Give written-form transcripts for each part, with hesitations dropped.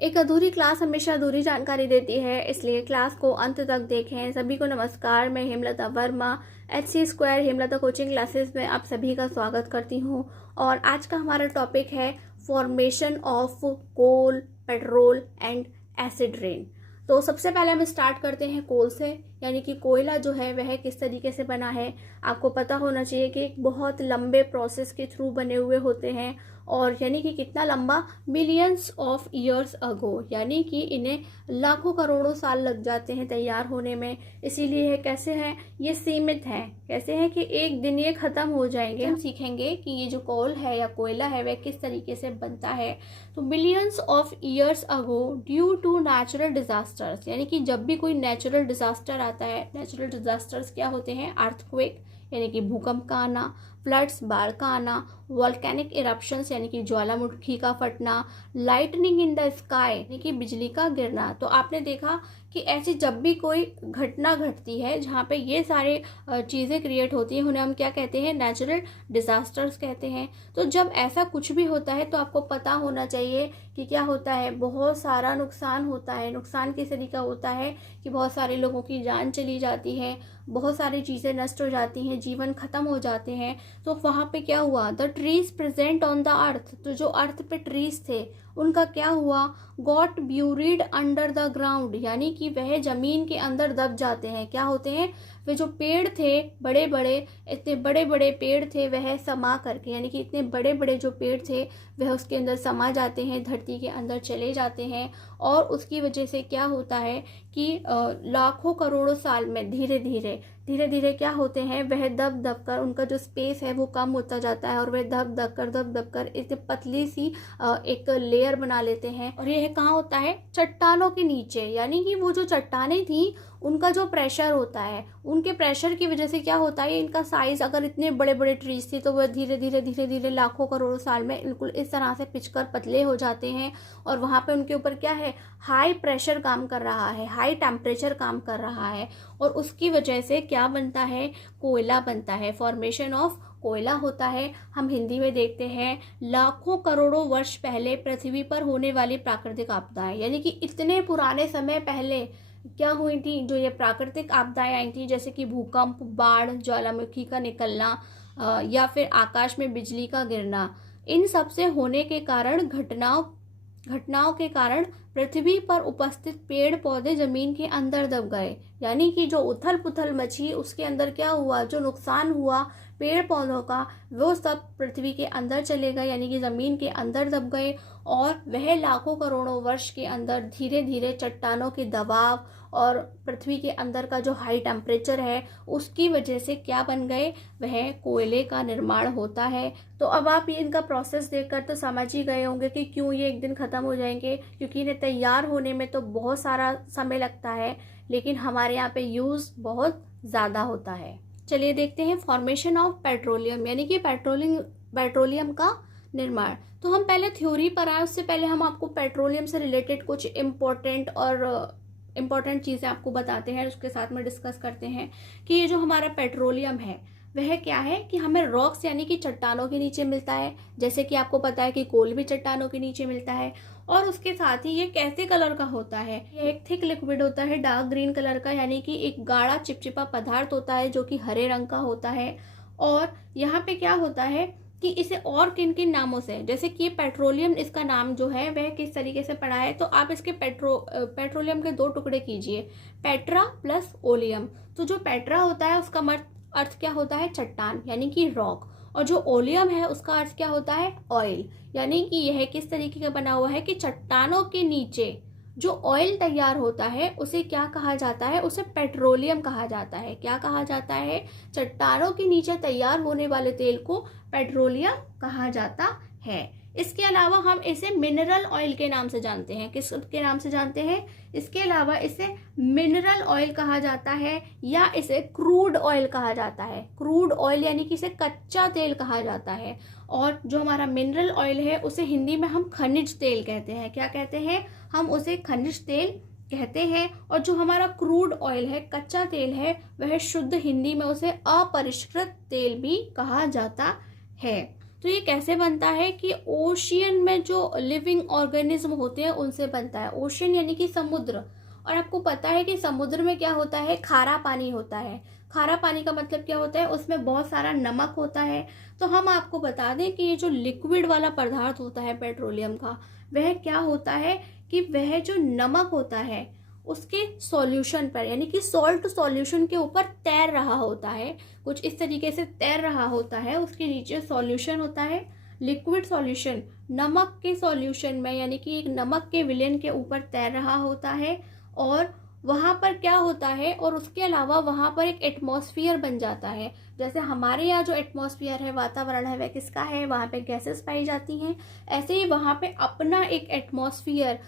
एक अधूरी क्लास हमेशा अधूरी जानकारी देती है, इसलिए क्लास को अंत तक देखें। सभी को नमस्कार, मैं Hemlata Verma HC² Hemlata coaching classes में आप सभी का स्वागत करती हूँ। और आज का हमारा टॉपिक है formation of coal, petrol and acid rain. तो सबसे पहले हम स्टार्ट करते हैं कोल से, यानी कि कोयला जो है वह किस तरीके से बना है। आपको पता होना चाहिए कि एक बहुत लंबे प्रोसेस के थ्रू बने हुए होते हैं, और यानी कि कितना लंबा, मिलियंस ऑफ ईयर्स अगो, यानी कि इन्हें लाखों करोड़ों साल लग जाते हैं तैयार होने में। इसीलिए कैसे हैं ये सीमित हैं, कैसे हैं कि एक दिन ये खत्म हो जाएंगे। हम सीखेंगे कि ये जो कोल है या कोयला है वह किस तरीके से बनता है। तो millions of years ago due to natural disasters, यानी कि जब भी कोई नेचुरल डिजास्टर आता है, नेचुरल डिजास्टर्स क्या होते हैं? अर्थक्वेक यानी कि भूकंप का आना, फ्लड्स बाढ़ का आना, वॉल्केनिक इरप्शंस यानी कि ज्वालामुखी का फटना, लाइटनिंग इन द स्काई यानी कि बिजली का गिरना। तो आपने देखा कि ऐसी जब भी कोई घटना घटती है जहाँ पे ये सारे चीज़ें क्रिएट होती हैं, उन्हें हम क्या कहते हैं? नेचुरल डिजास्टर्स कहते हैं। तो जब ऐसा कुछ भी होता है तो आपको पता होना चाहिए कि क्या होता है, बहुत सारा नुकसान होता है। नुकसान किस तरीका होता है कि बहुत सारे लोगों की जान चली जाती है, बहुत सारी चीज़ें नष्ट हो जाती हैं, जीवन खत्म हो जाते हैं। तो वहाँ पे क्या हुआ? The trees present on the earth, तो जो अर्थ पे ट्रीज थे उनका क्या हुआ? Got buried under the ground, यानी कि वह जमीन के अंदर दब जाते हैं। क्या होते हैं? वे जो पेड़ थे, बड़े बड़े, इतने बड़े बड़े पेड़ थे, वह समा करके, यानी कि इतने बड़े बड़े जो पेड़ थे वह उसके अंदर समा जाते हैं, धरती के अंदर चले जाते हैं। और उसकी वजह से क्या होता है कि लाखों करोड़ों साल में धीरे धीरे क्या होते हैं? वह दब दब कर, उनका जो स्पेस है वो कम होता जाता है, और वह दब दब कर इतनी पतली सी एक लेयर बना लेते हैं। और यह कहाँ होता है? चट्टानों के नीचे, यानी कि वो जो चट्टानें थी उनका जो प्रेशर होता है, उनके प्रेशर की वजह से क्या होता है, इनका साइज, अगर इतने बड़े बड़े ट्रीज थी तो वह धीरे धीरे लाखों करोड़ों साल में बिल्कुल इस तरह से पिचकर पतले हो जाते हैं। और वहाँ पे उनके ऊपर क्या है? हाई प्रेशर काम कर रहा है, हाई टेम्परेचर काम कर रहा है, और उसकी वजह से क्या बनता है? कोयला बनता है। फॉर्मेशन ऑफ कोयला होता है। हम हिंदी में देखते हैं लाखों करोड़ों वर्ष पहले पृथ्वी पर होने वाली प्राकृतिक आपदाएं, यानी कि इतने पुराने समय पहले क्या हुई थी जो ये प्राकृतिक आपदाएं आई थी, जैसे कि भूकंप, बाढ़, ज्वालामुखी का निकलना, या फिर आकाश में बिजली का गिरना। इन सब से होने के कारण घटनाओं के कारण पृथ्वी पर उपस्थित पेड़ पौधे जमीन के अंदर दब गए, यानी कि जो उथल पुथल मची उसके अंदर क्या हुआ? जो नुकसान हुआ पेड़ पौधों का, वो सब पृथ्वी के अंदर चले गए, यानी कि जमीन के अंदर दब गए। और वह लाखों करोड़ों वर्ष के अंदर धीरे धीरे चट्टानों के दबाव और पृथ्वी के अंदर का जो हाई टेम्परेचर है उसकी वजह से क्या बन गए? वह कोयले का निर्माण होता है। तो अब आप ये इनका प्रोसेस देखकर तो समझ ही गए होंगे कि क्यों ये एक दिन खत्म हो जाएंगे, क्योंकि इन्हें तैयार होने में तो बहुत सारा समय लगता है, लेकिन हमारे यहाँ पे यूज़ बहुत ज़्यादा होता है। चलिए देखते हैं फॉर्मेशन ऑफ पेट्रोलियम, यानी कि पेट्रोलियम का निर्माण। तो हम पहले थ्योरी पर आए, उससे पहले हम आपको पेट्रोलियम से रिलेटेड कुछ इम्पोर्टेंट चीज़ें आपको बताते हैं, उसके साथ में डिस्कस करते हैं कि ये जो हमारा पेट्रोलियम है वह क्या है कि हमें रॉक्स यानी कि चट्टानों के नीचे मिलता है, जैसे कि आपको पता है कि कोल भी चट्टानों के नीचे मिलता है। और उसके साथ ही ये कैसे कलर का होता है? ये एक थिक लिक्विड होता है, डार्क ग्रीन कलर का, यानी कि एक गाढ़ा चिपचिपा पदार्थ होता है जो कि हरे रंग का होता है। और यहाँ पे क्या होता है कि इसे और किन किन नामों से, जैसे कि पेट्रोलियम, इसका नाम जो है वह किस तरीके से पड़ा है, तो आप इसके पेट्रोलियम के दो टुकड़े कीजिए, पेट्रा प्लस ओलियम। तो जो पेट्रा होता है उसका अर्थ क्या होता है? चट्टान यानी कि रॉक, और जो ओलियम है उसका अर्थ क्या होता है? ऑयल, यानी कि यह किस तरीके का बना हुआ है कि चट्टानों के नीचे जो ऑयल तैयार होता है उसे क्या कहा जाता है? उसे पेट्रोलियम कहा जाता है। क्या कहा जाता है? चट्टानों के नीचे तैयार होने वाले तेल को पेट्रोलियम कहा जाता है। इसके अलावा हम इसे मिनरल ऑयल के नाम से जानते हैं। किसके नाम से जानते हैं? इसके अलावा इसे मिनरल ऑयल कहा जाता है, या इसे क्रूड ऑयल कहा जाता है। क्रूड ऑयल यानी कि इसे कच्चा तेल कहा जाता है। और जो हमारा मिनरल ऑयल है उसे हिंदी में हम खनिज तेल कहते हैं। क्या कहते हैं? हम उसे खनिज तेल कहते हैं। और जो हमारा क्रूड ऑयल है, कच्चा तेल है, वह शुद्ध हिंदी में उसे अपरिष्कृत तेल भी कहा जाता है। तो ये कैसे बनता है कि ओशियन में जो लिविंग ऑर्गेनिज्म होते हैं उनसे बनता है। ओशियन यानी कि समुद्र, और आपको पता है कि समुद्र में क्या होता है, खारा पानी होता है। खारा पानी का मतलब क्या होता है, उसमें बहुत सारा नमक होता है। तो हम आपको बता दें कि ये जो लिक्विड वाला पदार्थ होता है पेट्रोलियम का, वह क्या होता है कि वह जो नमक होता है उसके सॉल्यूशन पर, यानी कि सॉल्ट सॉल्यूशन के ऊपर तैर रहा होता है। कुछ इस तरीके से तैर रहा होता है, उसके नीचे सॉल्यूशन होता है, लिक्विड सॉल्यूशन, नमक के सॉल्यूशन में, यानी कि एक नमक के विलेन के ऊपर तैर रहा होता है। और वहाँ पर क्या होता है, और उसके अलावा वहाँ पर एक एटमॉस्फेयर बन जाता है। जैसे हमारे यहाँ जो एटमॉस्फेयर है, वातावरण है, वह किसका है, वहाँ पे गैसेस पाई जाती हैं। ऐसे ही वहाँ पे अपना एक एटमॉस्फेयर,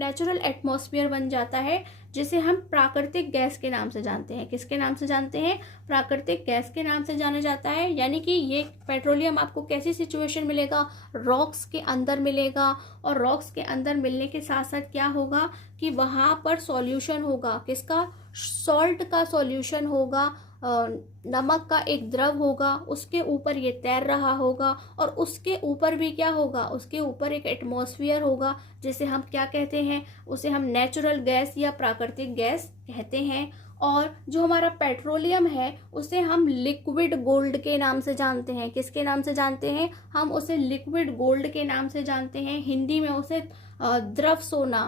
नेचुरल एटमॉस्फेयर बन जाता है, जिसे हम प्राकृतिक गैस के नाम से जानते हैं। किसके नाम से जानते हैं, प्राकृतिक गैस के नाम से जाना जाता है। यानी कि ये पेट्रोलियम आपको कैसी सिचुएशन मिलेगा, रॉक्स के अंदर मिलेगा, और रॉक्स के अंदर मिलने के साथ साथ क्या होगा कि वहाँ पर सॉल्यूशन होगा, किसका, सॉल्ट का सॉल्यूशन होगा, नमक का एक द्रव होगा, उसके ऊपर ये तैर रहा होगा, और उसके ऊपर भी क्या होगा, उसके ऊपर एक एटमॉस्फेयर होगा, जिसे हम क्या कहते हैं, उसे हम नेचुरल गैस या प्राकृतिक गैस कहते हैं। और जो हमारा पेट्रोलियम है उसे हम लिक्विड गोल्ड के नाम से जानते हैं। किसके नाम से जानते हैं, हम उसे लिक्विड गोल्ड के नाम से जानते हैं। हिंदी में उसे द्रव सोना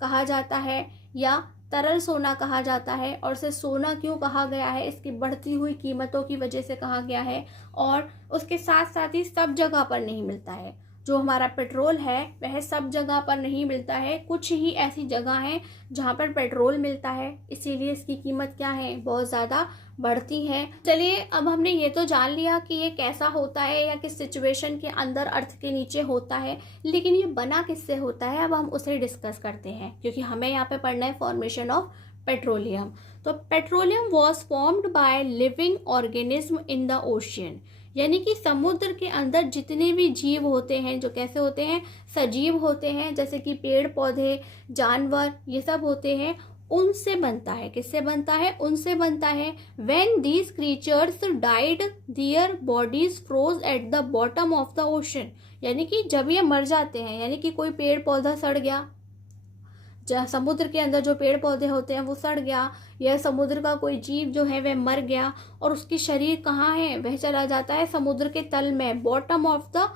कहा जाता है या तरल सोना कहा जाता है। और इसे सोना क्यों कहा गया है, इसकी बढ़ती हुई कीमतों की वजह से कहा गया है। और उसके साथ साथ ही सब जगह पर नहीं मिलता है। जो हमारा पेट्रोल है वह सब जगह पर नहीं मिलता है, कुछ ही ऐसी जगह हैं जहाँ पर पेट्रोल मिलता है, इसीलिए इसकी कीमत क्या है, बहुत ज़्यादा बढ़ती है। चलिए, अब हमने ये तो जान लिया कि ये कैसा होता है या किस सिचुएशन के अंदर अर्थ के नीचे होता है, लेकिन ये बना किससे होता है, अब हम उसे डिस्कस करते हैं, क्योंकि हमें यहाँ पे पढ़ना है फॉर्मेशन ऑफ पेट्रोलियम। तो petroleum was formed by living organism in the ocean, यानी कि समुद्र के अंदर जितने भी जीव होते हैं, जो कैसे होते हैं, सजीव होते हैं, जैसे कि पेड़ पौधे, जानवर, ये सब होते हैं, उनसे बनता है। किससे बनता है, उनसे बनता है। When these creatures died their bodies froze at the bottom of the ocean, यानी कि जब ये मर जाते हैं, यानी कि कोई पेड़ पौधा सड़ गया, समुद्र के अंदर जो पेड़ पौधे होते हैं वो सड़ गया, या समुद्र का कोई जीव जो है वह मर गया, और उसकी शरीर कहाँ है, वह चला जाता है समुद्र के तल में, बॉटम ऑफ द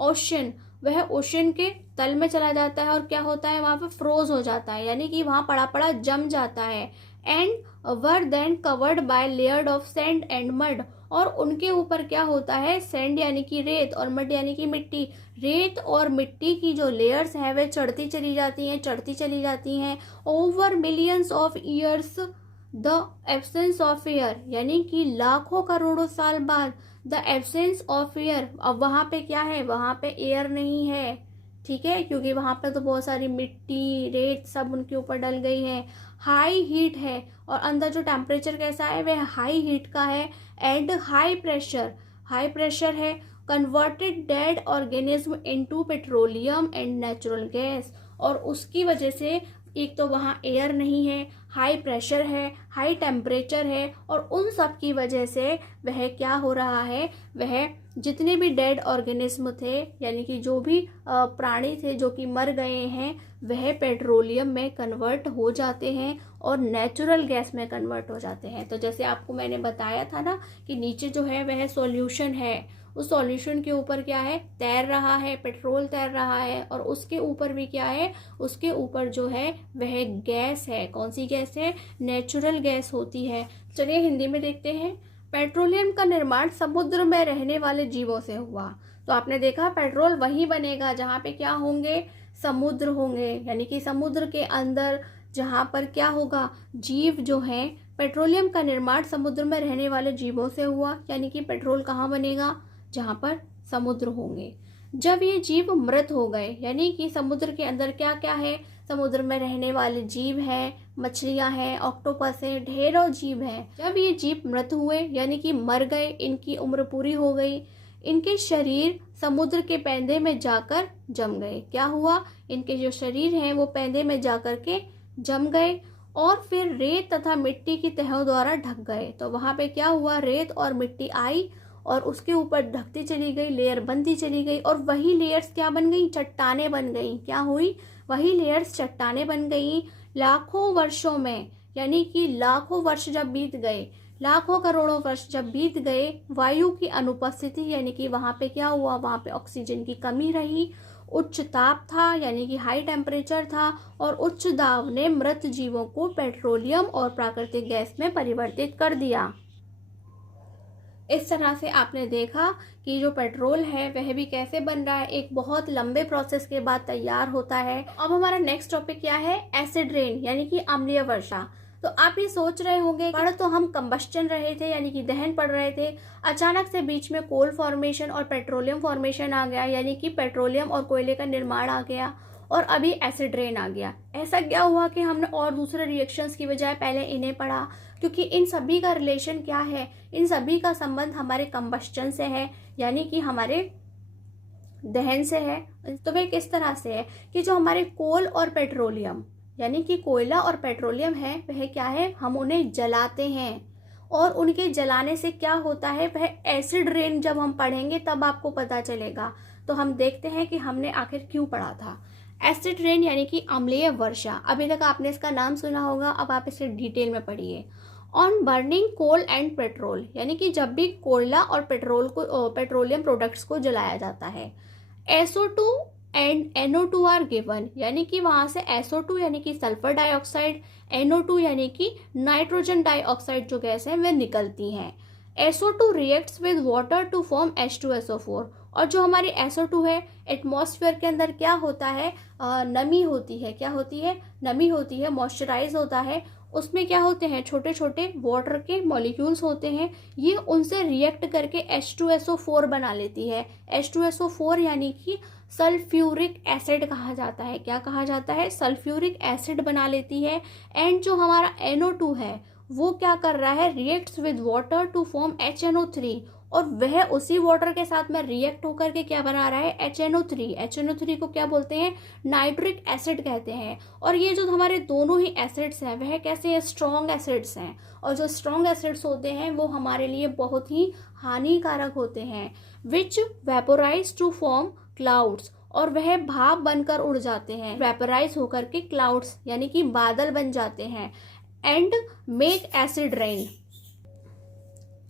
ओशन, वह ओशन के तल में चला जाता है। और क्या होता है, वहां पर फ्रोज हो जाता है, यानी कि वहां पड़ा पड़ा जम जाता है। And were then covered by layer of sand and mud, और उनके ऊपर क्या होता है, सैंड यानी कि रेत, और मड यानी कि मिट्टी, रेत और मिट्टी की जो लेयर्स है वे चढ़ती चली जाती हैं, चढ़ती चली जाती हैं। Over millions of years the absence of air, यानी कि लाखों करोड़ों साल बाद द एब्सेंस ऑफ एयर, अब वहां पे क्या है, वहां पे एयर नहीं है, ठीक है, क्योंकि वहां पे तो बहुत सारी मिट्टी, रेत सब उनके ऊपर डल गई है। हाई हीट है, और अंदर जो टेम्परेचर कैसा है, वह हाई हीट का है। एंड हाई प्रेशर है। Converted dead organism into petroleum and natural gas, और उसकी वजह से एक तो वहाँ एयर नहीं है, हाई प्रेशर है, हाई टेम्परेचर है, और उन सब की वजह से वह क्या हो रहा है, वह जितने भी डेड ऑर्गेनिज्म थे, यानी कि जो भी प्राणी थे जो कि मर गए हैं, वह पेट्रोलियम में कन्वर्ट हो जाते हैं और नेचुरल गैस में कन्वर्ट हो जाते हैं। तो जैसे आपको मैंने बताया था ना कि नीचे जो है वह सॉल्यूशन है, उस सॉल्यूशन के ऊपर क्या है, तैर रहा है, पेट्रोल तैर रहा है, और उसके ऊपर भी क्या है, उसके ऊपर जो है वह गैस है। कौन सी गैस है, नेचुरल गैस होती है। चलिए हिंदी में देखते हैं। पेट्रोलियम का निर्माण समुद्र में रहने वाले जीवों से हुआ। तो आपने देखा पेट्रोल वहीं बनेगा जहाँ पे क्या होंगे, समुद्र होंगे, यानी कि समुद्र के अंदर जहाँ पर क्या होगा, जीव जो हैं। पेट्रोलियम का निर्माण समुद्र में रहने वाले जीवों से हुआ, यानी कि पेट्रोल कहाँ बनेगा, जहाँ पर समुद्र होंगे। जब ये जीव मृत हो गए, यानी कि समुद्र के अंदर क्या क्या है, समुद्र में रहने वाले जीव हैं, मछलियां हैं, ऑक्टोपस है, ढेरों जीव हैं। जब ये जीव मृत हुए, यानी कि मर गए, इनकी उम्र पूरी हो गई, इनके शरीर समुद्र के पैंदे में जाकर जम गए। क्या हुआ, इनके जो शरीर हैं वो पैंदे में जाकर के जम गए, और फिर रेत तथा मिट्टी की तहों द्वारा ढक गए। तो वहां पे क्या हुआ, रेत और मिट्टी आई और उसके ऊपर ढकती चली गई, लेयर बनती चली गई, और वही लेयर्स क्या बन गई, चट्टानें बन गई। क्या हुई, वही लेयर्स चट्टानें बन गई लाखों वर्षों में। यानी कि लाखों वर्ष जब बीत गए, लाखों करोड़ों वर्ष जब बीत गए, वायु की अनुपस्थिति, यानी कि वहाँ पे क्या हुआ, वहाँ पे ऑक्सीजन की कमी रही, उच्च ताप था यानी कि हाई टेम्परेचर था, और उच्च दाब ने मृत जीवों को पेट्रोलियम और प्राकृतिक गैस में परिवर्तित कर दिया। इस तरह से आपने देखा कि जो पेट्रोल है वह भी कैसे बन रहा है, एक बहुत लंबे प्रोसेस के बाद तैयार होता है। अब हमारा नेक्स्ट टॉपिक क्या है, एसिड रेन यानी कि अम्लीय वर्षा। तो आप ये सोच रहे होंगे, पढ़ तो हम कंबस्टन रहे थे यानी कि दहन पढ़ रहे थे, अचानक से बीच में कोल फॉर्मेशन और पेट्रोलियम फॉर्मेशन आ गया, यानी कि पेट्रोलियम और कोयले का निर्माण आ गया, और अभी एसिड रेन आ गया। ऐसा क्या हुआ कि हमने और दूसरे रिएक्शंस की बजाय पहले इन्हें पढ़ा, क्योंकि इन सभी का रिलेशन क्या है, इन सभी का संबंध हमारे कंबस्टन से है, यानी कि हमारे दहन से है। तो वह किस तरह से है कि जो हमारे कोल और पेट्रोलियम यानी कि कोयला और पेट्रोलियम है, वह क्या है, हम उन्हें जलाते हैं, और उनके जलाने से क्या होता है, वह एसिड रेन जब हम पढ़ेंगे तब आपको पता चलेगा। तो हम देखते हैं कि हमने आखिर क्यों पढ़ा था। एसिड रेन यानी कि अम्लीय वर्षा, अभी तक आपने इसका नाम सुना होगा, अब आप इसे डिटेल में पढ़िए। On burning coal and petrol, यानी कि जब भी कोयला और पेट्रोलियम प्रोडक्ट्स को जलाया जाता है, SO2 and NO2 are given, यानी कि वहां से SO2 यानी कि सल्फर डाइऑक्साइड, NO2 यानी कि नाइट्रोजन डाइऑक्साइड जो गैस है वह निकलती हैं। SO2 reacts with water to form H2SO4, और जो हमारी SO2 है, एटमॉस्फेयर के अंदर क्या होता है, नमी होती है, क्या होती है, नमी होती है, मॉइस्चराइज होता है, उसमें क्या होते हैं, छोटे छोटे वाटर के मॉलिक्यूल्स होते हैं, ये उनसे रिएक्ट करके H2SO4 बना लेती है। H2SO4 यानी कि सल्फ्यूरिक एसिड कहा जाता है, क्या कहा जाता है, सल्फ्यूरिक एसिड बना लेती है। एंड जो हमारा NO2 है वो क्या कर रहा है, reacts with water to form HNO3, और वह उसी वाटर के साथ में रिएक्ट होकर के क्या बना रहा है, HNO3। HNO3 को क्या बोलते हैं, नाइट्रिक एसिड कहते हैं। और ये जो हमारे दोनों ही एसिड्स हैं वह कैसे हैं, स्ट्रॉन्ग एसिड्स हैं, और जो स्ट्रॉन्ग एसिड्स होते हैं वो हमारे लिए बहुत ही हानिकारक होते हैं। विच वेपोराइज टू फॉर्म क्लाउड्स, और वह भाप बनकर उड़ जाते हैं, वेपोराइज होकर के क्लाउड्स यानी कि बादल बन जाते हैं। And make acid rain,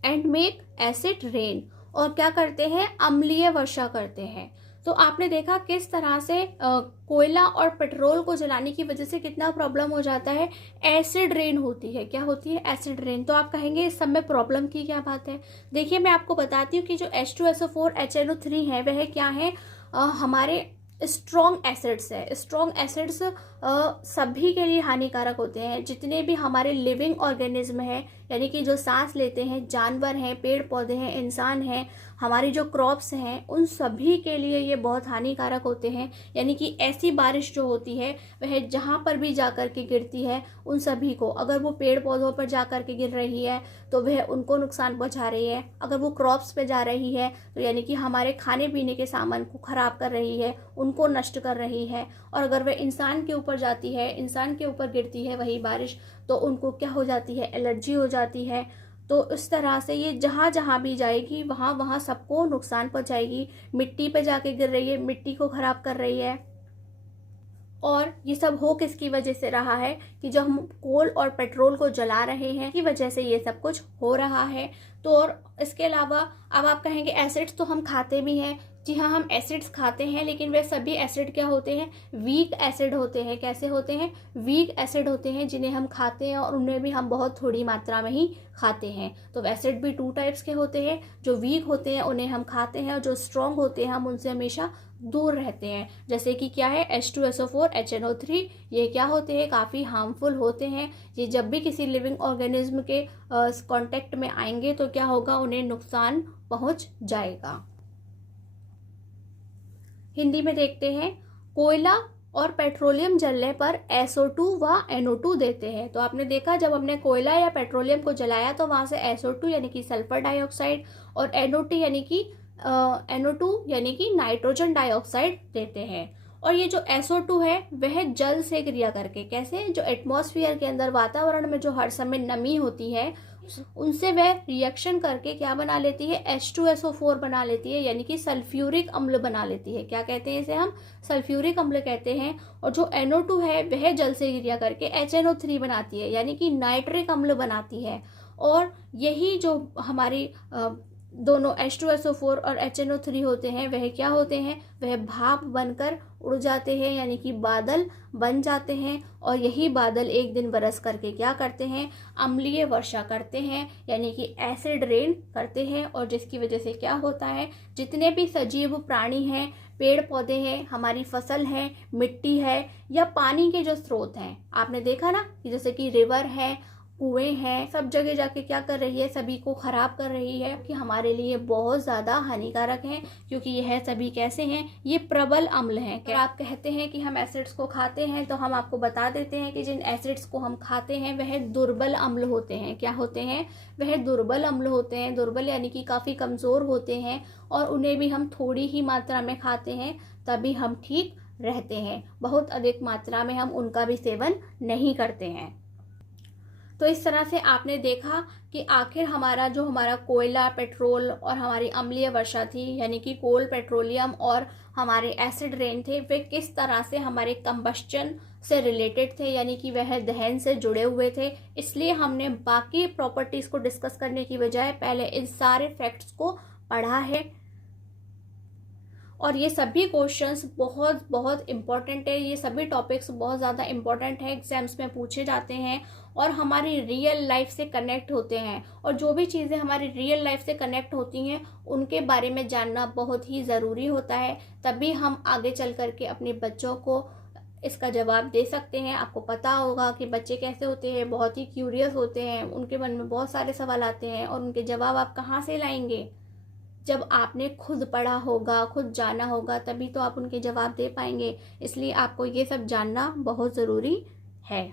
and make acid rain, और क्या करते हैं, अम्लीय वर्षा करते हैं। तो आपने देखा किस तरह से कोयला और पेट्रोल को जलाने की वजह से कितना प्रॉब्लम हो जाता है, एसिड रेन होती है, क्या होती है, एसिड रेन। तो आप कहेंगे इस सब में प्रॉब्लम की क्या बात है। देखिए मैं आपको बताती हूँ कि जो H2SO4 HNO3 है वह क्या है, हमारे स्ट्रॉन्ग एसिड्स है। स्ट्रॉन्ग एसिड्स सभी के लिए हानिकारक होते हैं, जितने भी हमारे लिविंग ऑर्गेनिज्म है, यानी कि जो सांस लेते हैं, जानवर हैं, पेड़ पौधे हैं, इंसान हैं, हमारी जो क्रॉप्स हैं, उन सभी के लिए ये बहुत हानिकारक होते हैं। यानी कि ऐसी बारिश जो होती है वह जहाँ पर भी जा कर के गिरती है उन सभी को, अगर वो पेड़ पौधों पर जा कर के गिर रही है तो वह उनको नुकसान पहुँचा रही है, अगर वो क्रॉप्स पे जा रही है तो यानी कि हमारे खाने पीने के सामान को खराब कर रही है, उनको नष्ट कर रही है, और अगर वह इंसान के ऊपर जाती है, इंसान के ऊपर गिरती है वही बारिश, तो उनको क्या हो जाती है, एलर्जी हो जाती है। तो इस तरह से ये जहाँ जहाँ भी जाएगी वहाँ वहाँ सबको नुकसान पहुँचाएगी। मिट्टी पे जाके गिर रही है, मिट्टी को खराब कर रही है। और ये सब हो किसकी वजह से रहा है, कि जो हम कोल और पेट्रोल को जला रहे हैं की वजह से ये सब कुछ हो रहा है। तो और इसके अलावा अब आप कहेंगे एसिड्स तो हम खाते भी हैं, जी हाँ हम एसिड्स खाते हैं, लेकिन वे सभी एसिड क्या होते हैं, वीक एसिड होते हैं। कैसे होते हैं, वीक एसिड होते हैं, जिन्हें हम खाते हैं और उन्हें भी हम बहुत थोड़ी मात्रा में ही खाते हैं। तो एसिड भी 2 टाइप्स के होते हैं, जो वीक होते हैं उन्हें हम खाते हैं, और जो स्ट्रॉन्ग होते हैं हम उनसे हमेशा दूर रहते हैं। जैसे कि क्या है, H2SO4 HNO3, ये क्या होते हैं, काफ़ी हार्मफुल होते हैं। ये जब भी किसी लिविंग ऑर्गेनिज्म के कांटेक्ट में आएंगे तो क्या होगा, उन्हें नुकसान पहुंच जाएगा। हिंदी में देखते हैं, कोयला और पेट्रोलियम जलने पर SO2 व NO2 देते हैं। तो आपने देखा जब हमने कोयला या पेट्रोलियम को जलाया तो वहाँ से SO2 यानी कि सल्फर डाइऑक्साइड और NO2 यानी कि नाइट्रोजन डाइऑक्साइड देते हैं। और ये जो SO2 है वह जल से क्रिया करके, कैसे, जो एटमॉस्फेयर के अंदर वातावरण में जो हर समय नमी होती है उनसे वह रिएक्शन करके क्या बना लेती है, H2SO4 बना लेती है, यानी कि सल्फ्यूरिक अम्ल बना लेती है। क्या कहते हैं इसे हम, सल्फ्यूरिक अम्ल कहते हैं। और जो NO2 है वह जल से क्रिया करके HNO3 बनाती है, यानी कि नाइट्रिक अम्ल बनाती है। और यही जो हमारी दोनों H2SO4 और HNO3 होते हैं, वह क्या होते हैं, वह भाप बनकर उड़ जाते हैं, यानी कि बादल बन जाते हैं। और यही बादल एक दिन बरस करके क्या करते हैं, अम्लीय वर्षा करते हैं, यानी कि एसिड रेन करते हैं। और जिसकी वजह से क्या होता है, जितने भी सजीव प्राणी हैं, पेड़ पौधे हैं, हमारी फसल है, मिट्टी है, या पानी के जो स्रोत हैं, आपने देखा ना कि जैसे कि रिवर है, कुएं हैं, सब जगह जाके क्या कर रही है, सभी को खराब कर रही है, कि हमारे लिए बहुत ज़्यादा हानिकारक हैं। क्योंकि यह सभी कैसे हैं, ये प्रबल अम्ल हैं। क्या आप कहते हैं कि हम एसिड्स को खाते हैं, तो हम आपको बता देते हैं कि जिन एसिड्स को हम खाते हैं वह दुर्बल अम्ल होते हैं। क्या होते हैं, वह दुर्बल अम्ल होते हैं। दुर्बल यानी कि काफ़ी कमज़ोर होते हैं, और उन्हें भी हम थोड़ी ही मात्रा में खाते हैं तभी हम ठीक रहते हैं। बहुत अधिक मात्रा में हम उनका भी सेवन नहीं करते हैं। तो इस तरह से आपने देखा कि आखिर हमारा कोयला, पेट्रोल और हमारी अम्लीय वर्षा थी, यानी कि कोल, पेट्रोलियम और हमारे एसिड रेन थे, वे किस तरह से हमारे कंबस्चन से रिलेटेड थे, यानी कि वह दहन से जुड़े हुए थे। इसलिए हमने बाकी प्रॉपर्टीज़ को डिस्कस करने की बजाय पहले इन सारे फैक्ट्स को पढ़ा है। और ये सभी क्वेश्चंस बहुत बहुत इम्पॉर्टेंट है, ये सभी टॉपिक्स बहुत ज़्यादा इम्पॉर्टेंट है, एग्जाम्स में पूछे जाते हैं और हमारी रियल लाइफ से कनेक्ट होते हैं। और जो भी चीज़ें हमारी रियल लाइफ से कनेक्ट होती हैं उनके बारे में जानना बहुत ही ज़रूरी होता है, तभी हम आगे चल करके अपने बच्चों को इसका जवाब दे सकते हैं। आपको पता होगा कि बच्चे कैसे होते हैं, बहुत ही क्यूरियस होते हैं, उनके मन में बहुत सारे सवाल आते हैं, और उनके जवाब आप कहाँ से लाएंगे, जब आपने खुद पढ़ा होगा, खुद जाना होगा, तभी तो आप उनके जवाब दे पाएंगे। इसलिए आपको ये सब जानना बहुत ज़रूरी है।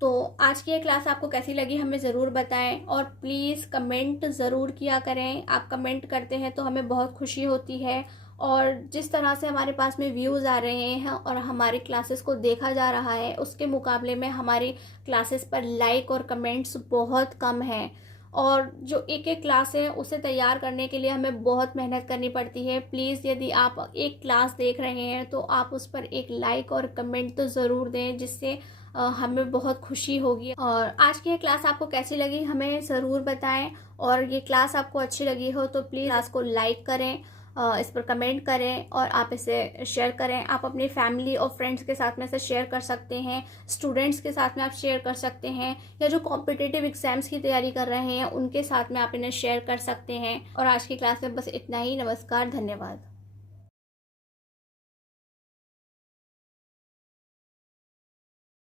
तो आज की ये क्लास आपको कैसी लगी हमें ज़रूर बताएं, और प्लीज़ कमेंट ज़रूर किया करें। आप कमेंट करते हैं तो हमें बहुत खुशी होती है, और जिस तरह से हमारे पास में व्यूज़ आ रहे हैं और हमारी क्लासेस को देखा जा रहा है, उसके मुकाबले में हमारी क्लासेस पर लाइक और कमेंट्स बहुत कम हैं। और जो एक एक क्लास है उसे तैयार करने के लिए हमें बहुत मेहनत करनी पड़ती है। प्लीज़ यदि आप एक क्लास देख रहे हैं तो आप उस पर एक लाइक और कमेंट तो ज़रूर दें, जिससे हमें बहुत खुशी होगी। और आज की ये क्लास आपको कैसी लगी हमें ज़रूर बताएं, और ये क्लास आपको अच्छी लगी हो तो प्लीज़ क्लास को लाइक करें, इस पर कमेंट करें, और आप इसे शेयर करें। आप अपनी फैमिली और फ्रेंड्स के साथ में इसे शेयर कर सकते हैं, स्टूडेंट्स के साथ में आप शेयर कर सकते हैं, या जो कॉम्पिटिटिव एग्जाम्स की तैयारी कर रहे हैं उनके साथ में आप इन्हें शेयर कर सकते हैं। और आज की क्लास में बस इतना ही। नमस्कार, धन्यवाद।